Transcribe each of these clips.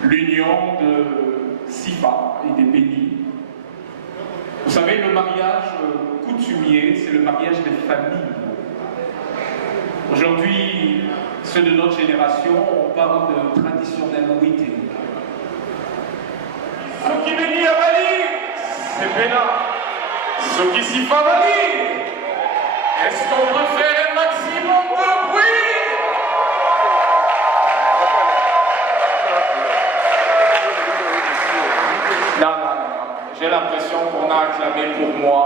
L'union de Sifa et des bénis. Vous savez, le mariage coutumier, c'est le mariage des familles. Aujourd'hui, ceux de notre génération, on parle de traditionnalité. Ce qui bénit à Bali, c'est Béna. Ce qui Sifa Bali, est-ce qu'on peut faire un maximum de bruit? Non. J'ai l'impression qu'on a acclamé pour moi.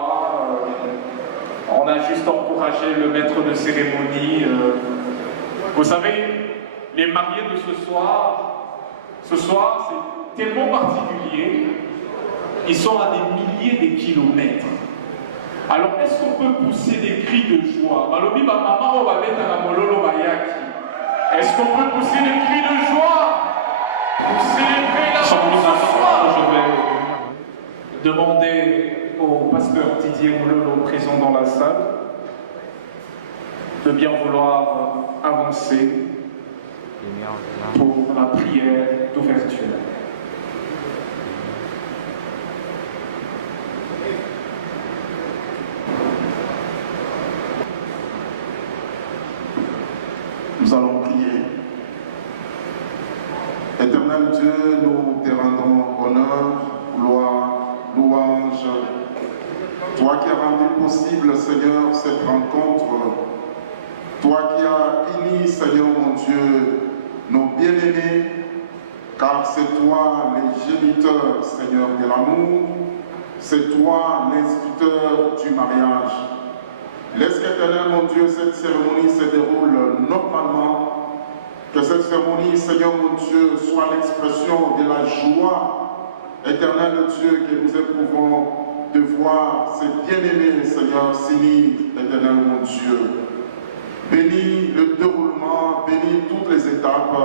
On a juste encouragé le maître de cérémonie. Vous savez, les mariés de ce soir, c'est tellement particulier. Ils sont à des milliers de kilomètres. Alors, est-ce qu'on peut pousser des cris de joie? Est-ce qu'on peut pousser des cris de joie pour célébrer la joie ce soir? Je vais demander au pasteur Didier Moulolo, présent dans la salle, de bien vouloir avancer pour la prière d'ouverture. Nous allons prier. Éternel Dieu, nous te rendons honneur, gloire, louange. Toi qui as rendu possible, Seigneur, cette rencontre. Toi qui as uni, Seigneur mon Dieu, nos bien-aimés, car c'est toi l'ingéniteur, Seigneur, de l'amour. C'est toi l'instituteur du mariage. Laisse qu'éternel mon Dieu, cette cérémonie se déroule normalement. Que cette cérémonie, Seigneur mon Dieu, soit l'expression de la joie, éternel Dieu, que nous éprouvons de voir ces bien-aimés, Seigneur, s'unir, éternel mon Dieu. Bénis le déroulement, bénis toutes les étapes,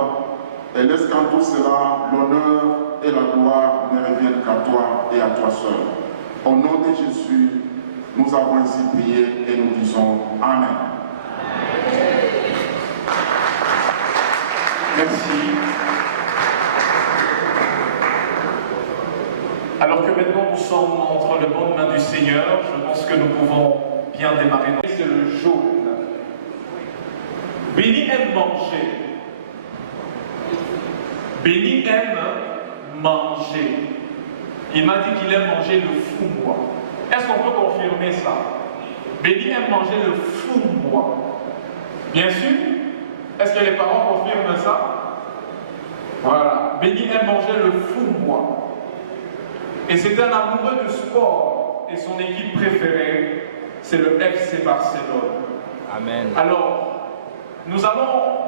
et laisse qu'en tout cela, l'honneur et la gloire ne reviennent qu'à toi et à toi seul. Au nom de Jésus, nous avons ainsi prié et nous disons Amen. Merci. Alors que maintenant nous sommes entre les bonnes mains du Seigneur, je pense que nous pouvons bien démarrer. C'est le jaune. Béni aime manger. Béni aime manger. Il m'a dit qu'il aime manger le fou-moi. Est-ce qu'on peut confirmer ça? Béni aime manger le fou-moi. Bien sûr. Est-ce que les parents confirment ça? Voilà. Béni aime manger le fou-moi. Et c'est un amoureux de sport. Et son équipe préférée, c'est le FC Barcelone. Amen. Alors, nous allons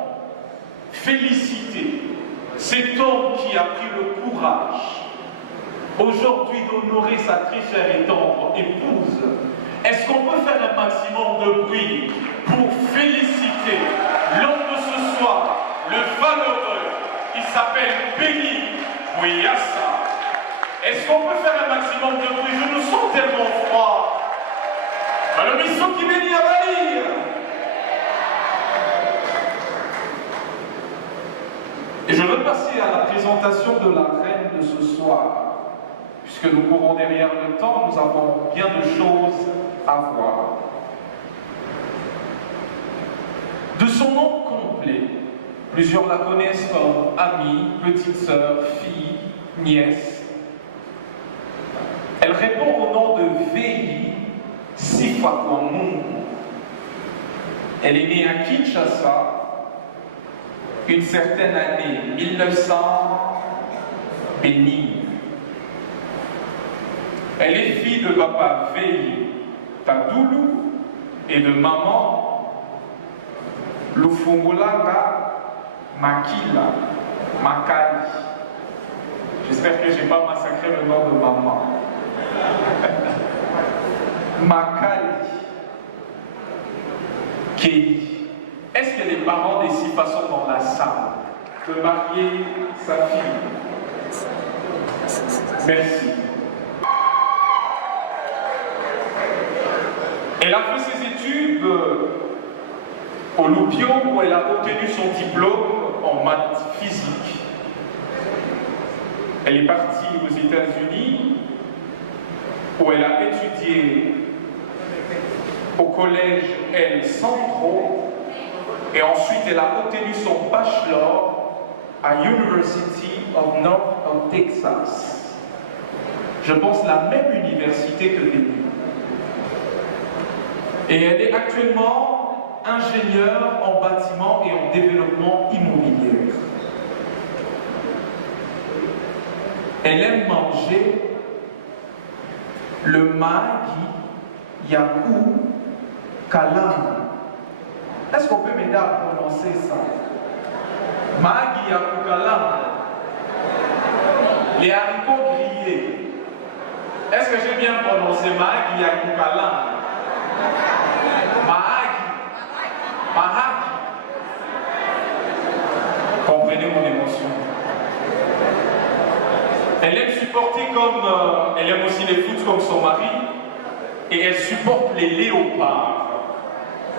féliciter cet homme qui a pris le courage aujourd'hui d'honorer sa très chère et tendre épouse. Est-ce qu'on peut faire un maximum de bruit pour féliciter l'homme de ce soir, le valeureux, qui s'appelle Béni Bouyassa? Est-ce qu'on peut faire un maximum de bruit? Je nous sens tellement froid. Le mission qui bénit à Bali. Et je veux passer à la présentation de la reine de ce soir. Puisque nous courons derrière le temps, nous avons bien de choses à voir. De son nom complet, plusieurs la connaissent comme amie, petite sœur, fille, nièce. Elle répond au nom de Vei Sifakwamungu. Elle est née à Kinshasa une certaine année, 1900, Béni. Elle est fille de papa Vei Tadoulou et de maman Lufungulaga Makila Makai. J'espère que je n'ai pas massacré le nom de maman. Makai Kei. Est-ce que les parents des 6 sont dans la salle de marier sa fille? Merci. Elle a fait ses études au Lupio où elle a obtenu son diplôme en maths physique. Elle est partie aux États-Unis où elle a étudié au collège El Centro et ensuite elle a obtenu son bachelor à University of North Texas. Je pense la même université que Béni. Et elle est actuellement ingénieure en bâtiment et en développement immobilier. Elle aime manger le magi yaku kalam. Est-ce qu'on peut m'aider à prononcer ça? Magi yaku kalam. Les haricots grillés. Est-ce que j'ai bien prononcé magi yaku kalam? Mahagi. Comprenez mon émotion. Elle aime supporter comme... elle aime aussi les foot comme son mari. Et elle supporte les léopards.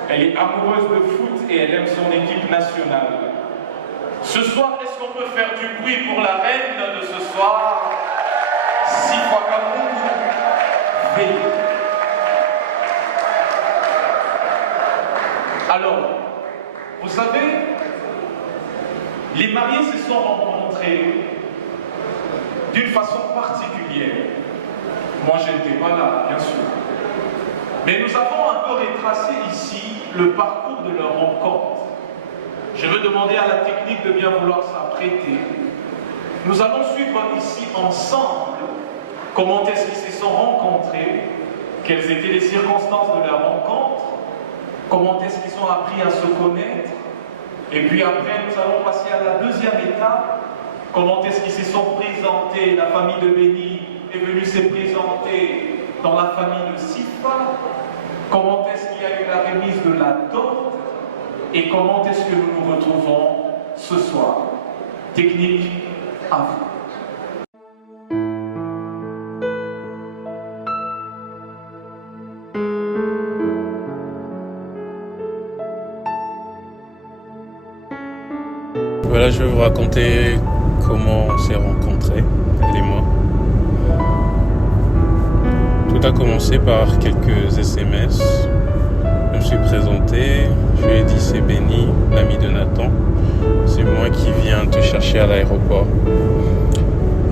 Elle est amoureuse de foot et elle aime son équipe nationale. Ce soir, est-ce qu'on peut faire du bruit pour la reine de ce soir? Sifakwamungu Vei. Alors, vous savez, les mariés se sont rencontrés d'une façon particulière. Moi, je n'étais pas là, bien sûr. Mais nous avons un peu retracé ici le parcours de leur rencontre. Je veux demander à la technique de bien vouloir s'apprêter. Nous allons suivre ici ensemble comment est-ce qu'ils se sont rencontrés, quelles étaient les circonstances de leur rencontre, comment est-ce qu'ils ont appris à se connaître, et puis après nous allons passer à la deuxième étape, comment est-ce qu'ils se sont présentés, la famille de Béni est venue se présenter dans la famille de Sifa, comment est-ce qu'il y a eu la remise de la dot, et comment est-ce que nous nous retrouvons ce soir. Technique à vous. Voilà, je vais vous raconter comment on s'est rencontrés, elle et moi. Tout a commencé par quelques SMS. Je me suis présenté, je lui ai dit c'est Béni, l'ami de Nathan. C'est moi qui viens te chercher à l'aéroport.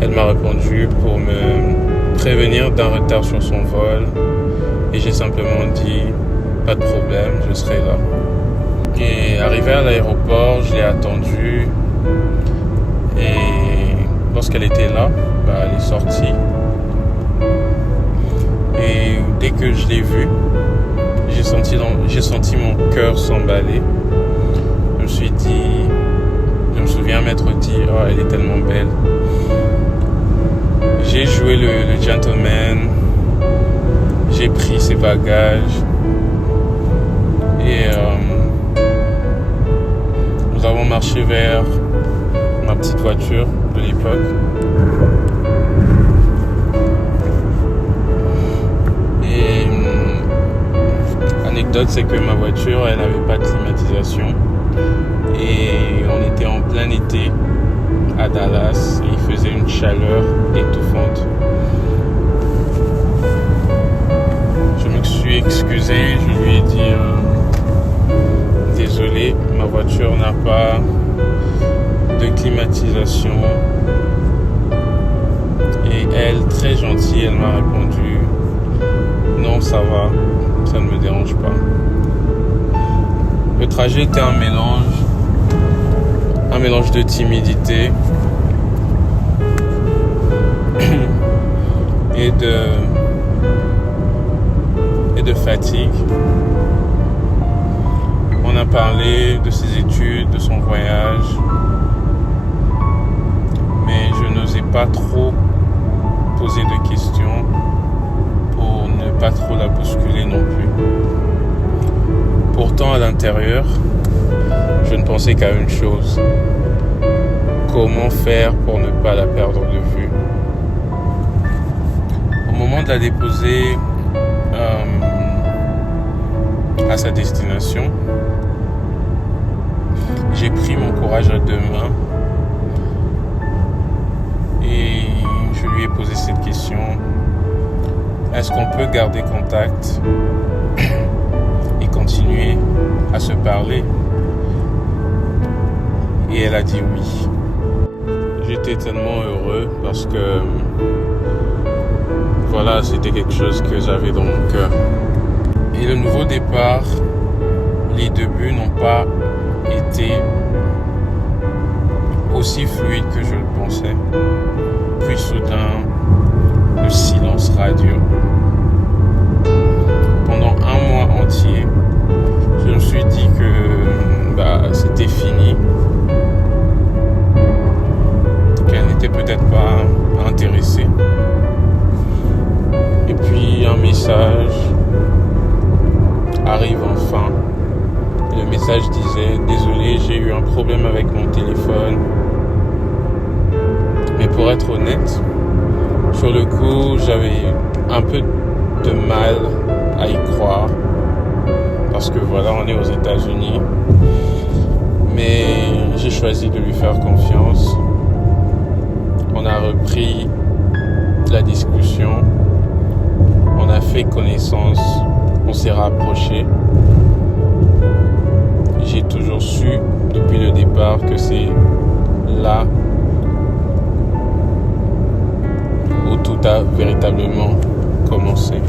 Elle m'a répondu pour me prévenir d'un retard sur son vol. Et j'ai simplement dit pas de problème, je serai là. Et arrivé à l'aéroport, je l'ai attendue. Et lorsqu'elle était là, elle est sortie. Et dès que je l'ai vue, j'ai senti mon cœur s'emballer. Je me suis dit, je me souviens m'être dit, oh, elle est tellement belle. J'ai joué le gentleman, j'ai pris ses bagages et nous avons marché vers ma petite voiture de l'époque. L'anecdote, c'est que ma voiture, elle n'avait pas de climatisation. Et on était en plein été à Dallas et il faisait une chaleur étouffante. Je me suis excusé, je lui ai dit désolé, ma voiture n'a pas de climatisation. Et elle, très gentille, elle m'a répondu non, ça va, ça ne me dérange pas. Le trajet était un mélange de timidité et de fatigue. On a parlé de ses études, de son voyage, mais je n'osais pas trop poser de questions pour ne pas trop la bousculer non plus. Pourtant, à l'intérieur, je ne pensais qu'à une chose. Comment faire pour ne pas la perdre de vue? Au moment de la déposer à sa destination, j'ai pris mon courage à deux mains et je lui ai posé cette question. Est-ce qu'on peut garder contact et continuer à se parler? Et elle a dit oui. J'étais tellement heureux parce que voilà, c'était quelque chose que j'avais dans mon cœur. Et le nouveau départ, les débuts n'ont pas été aussi fluides que je le pensais. Puis soudain, le silence radio. Pendant un mois entier, je me suis dit que c'était fini. Qu'elle n'était peut-être pas intéressée. Et puis un message arrive enfin. Le message disait: désolé, j'ai eu un problème avec mon téléphone. Mais pour être honnête, sur le coup, j'avais un peu de mal à y croire. Parce que voilà, on est aux États-Unis. Mais j'ai choisi de lui faire confiance. On a repris la discussion. On a fait connaissance. On s'est rapprochés. J'ai toujours su depuis le départ que c'est là où tout a véritablement commencé.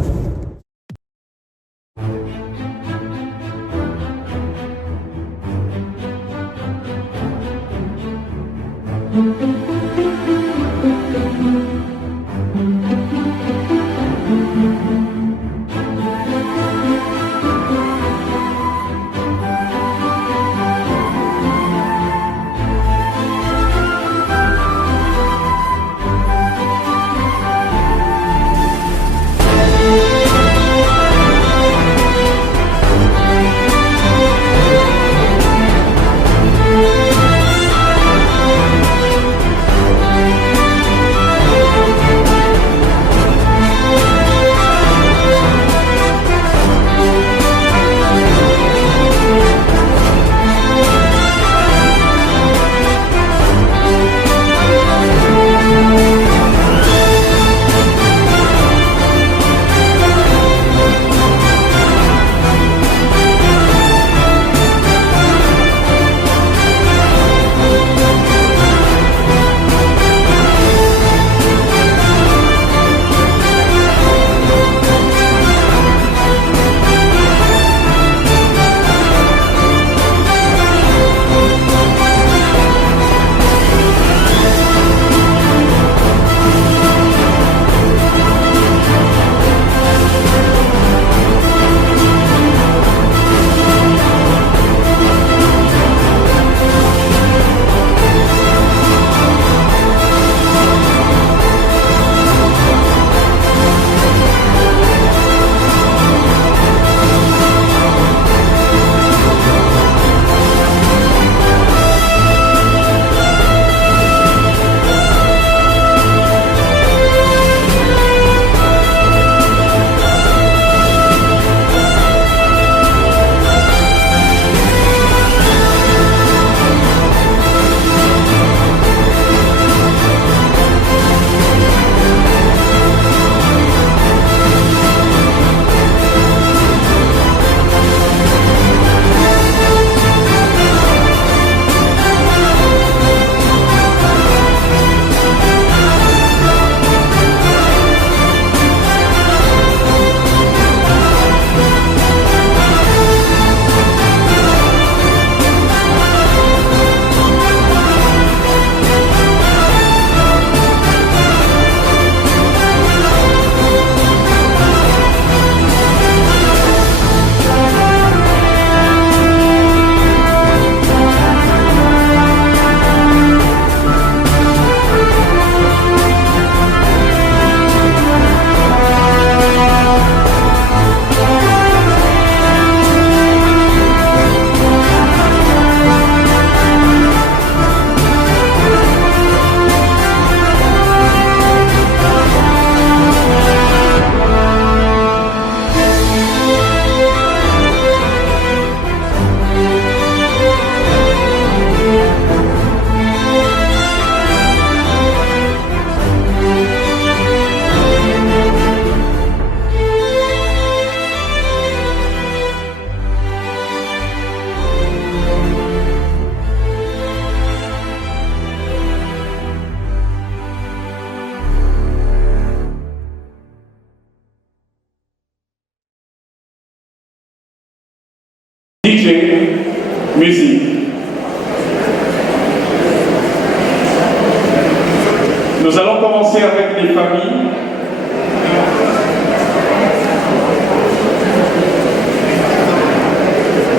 Nous allons commencer avec les familles.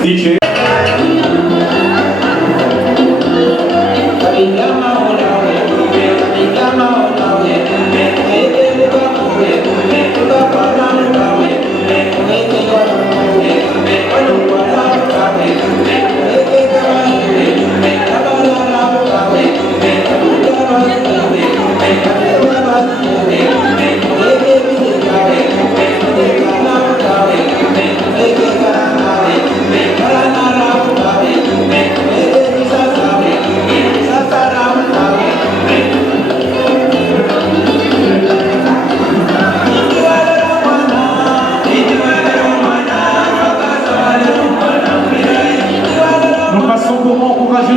DJ.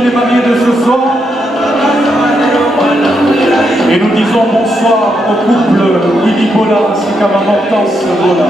Les mariés de ce soir et nous disons bonsoir au couple Willy Bola ainsi qu'à maman Tance Bola.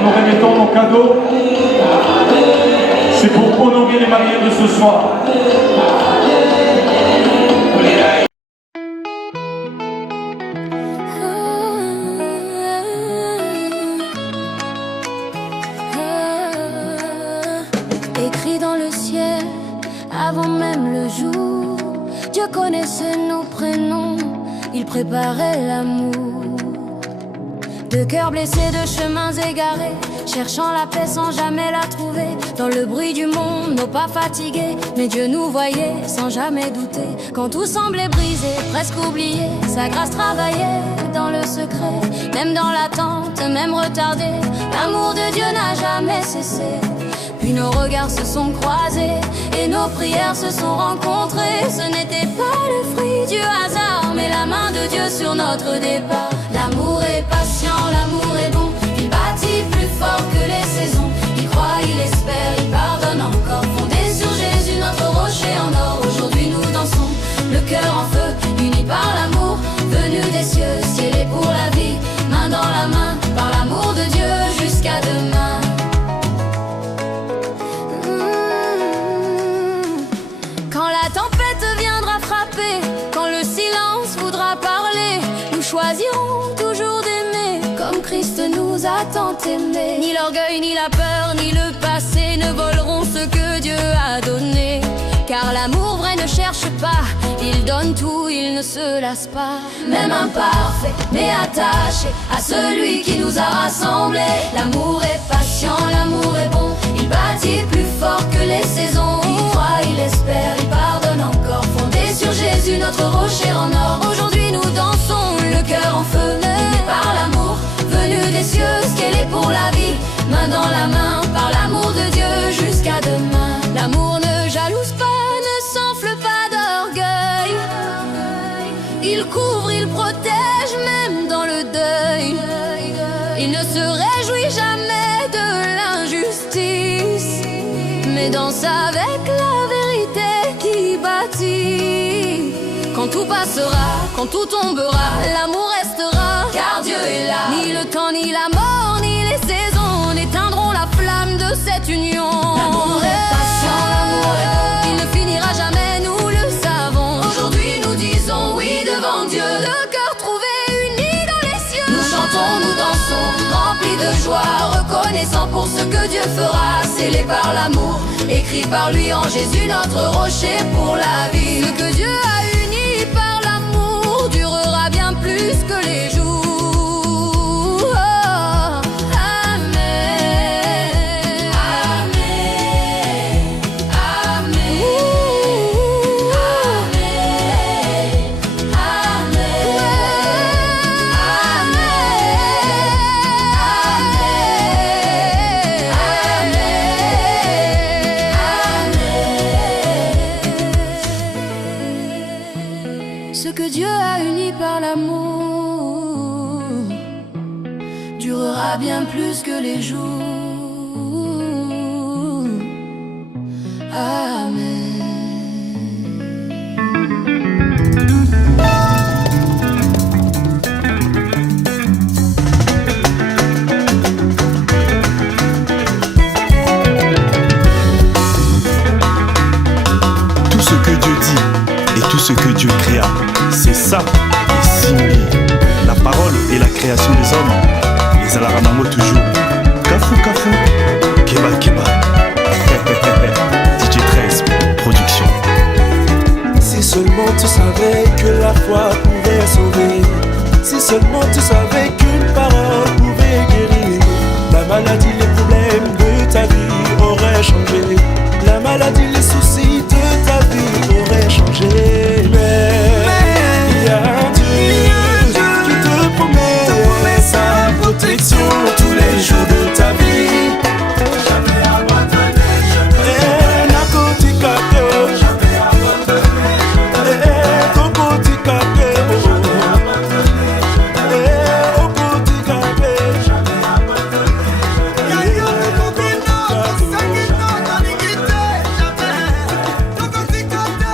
Nous remettons nos cadeaux. C'est pour honorer les mariés de ce soir. Écrit dans le ciel, avant même le jour, Dieu connaissait nos prénoms, il préparait l'amour. De cœurs blessés, de chemins égarés, cherchant la paix sans jamais la trouver. Dans le bruit du monde, nos pas fatigués, mais Dieu nous voyait sans jamais douter. Quand tout semblait brisé, presque oublié, sa grâce travaillait dans le secret. Même dans l'attente, même retardé, l'amour de Dieu n'a jamais cessé. Puis nos regards se sont croisés et nos prières se sont rencontrées. Ce n'était pas le fruit du hasard, mais la main de Dieu sur notre départ. L'amour est patient, l'amour est bon, il bâtit plus fort que les saisons. Il croit, il espère, il pardonne encore. Fondé sur Jésus, notre rocher en or. Aujourd'hui nous dansons, le cœur en feu, unis par l'amour, venu des cieux, scellé pour la vie, main dans la main, par l'amour de Dieu jusqu'à demain. Quand la tempête viendra frapper, quand le silence voudra parler, nous choisirons toujours d'aimer comme Christ nous a tant aimés. Ni l'orgueil, ni la peur, ni le passé ne voleront ce que Dieu a donné. Car l'amour vrai ne cherche pas, il donne tout, il ne se lasse pas. Même imparfait, mais attaché à celui qui nous a rassemblés. L'amour est patient, l'amour est bon, il bâtit plus fort que les saisons. Il croit, il espère, il pardonne encore. Fondé sur Jésus, notre rocher en or. Aujourd'hui nous dansons, le cœur en feu, unis par l'amour, venu des cieux, scellé pour la vie, main dans la main, par l'amour de Dieu jusqu'à demain. L'amour ne jalouse pas, il couvre, il protège même dans le deuil. Il ne se réjouit jamais de l'injustice, mais danse avec la vérité qui bâtit. Quand tout passera, quand tout tombera, l'amour restera, car Dieu est là. Ni le temps, ni la mort, ni les saisons n'éteindront la flamme de cette union. L'amour est patient, l'amour est bon, il ne finira jamais, nous le savons. Aujourd'hui nous disons oui devant Dieu, le cœur trouvé uni dans les cieux. Nous chantons, nous dansons, remplis de joie, reconnaissant pour ce que Dieu fera, scellé par l'amour, écrit par lui en Jésus, notre rocher pour la vie. Ce que Dieu a uni par l'amour durera bien plus que les jours. durera bien plus que les jours. Amen. Tout ce que Dieu dit et tout ce que Dieu créa, c'est ça les simili. La parole et la création des hommes, les alaranamo toujours. Kafou kafou, keba keba. DJ 13, production. Si seulement tu savais que la foi pouvait sauver, si seulement tu savais qu'une parole pouvait guérir, la maladie, les problèmes de ta vie auraient changé. La maladie, les soucis de ta vie auraient changé. Mais il y a un Dieu qui te promet sa protection tous les jours de ta vie. Jamais abandonné, jamais narcotique à cœur. Jamais abandonné, jamais cocotique à cœur. Jamais abandonné, jamais cocotique à cœur. Jamais abandonné, jamais cocotique à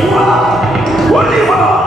On y va.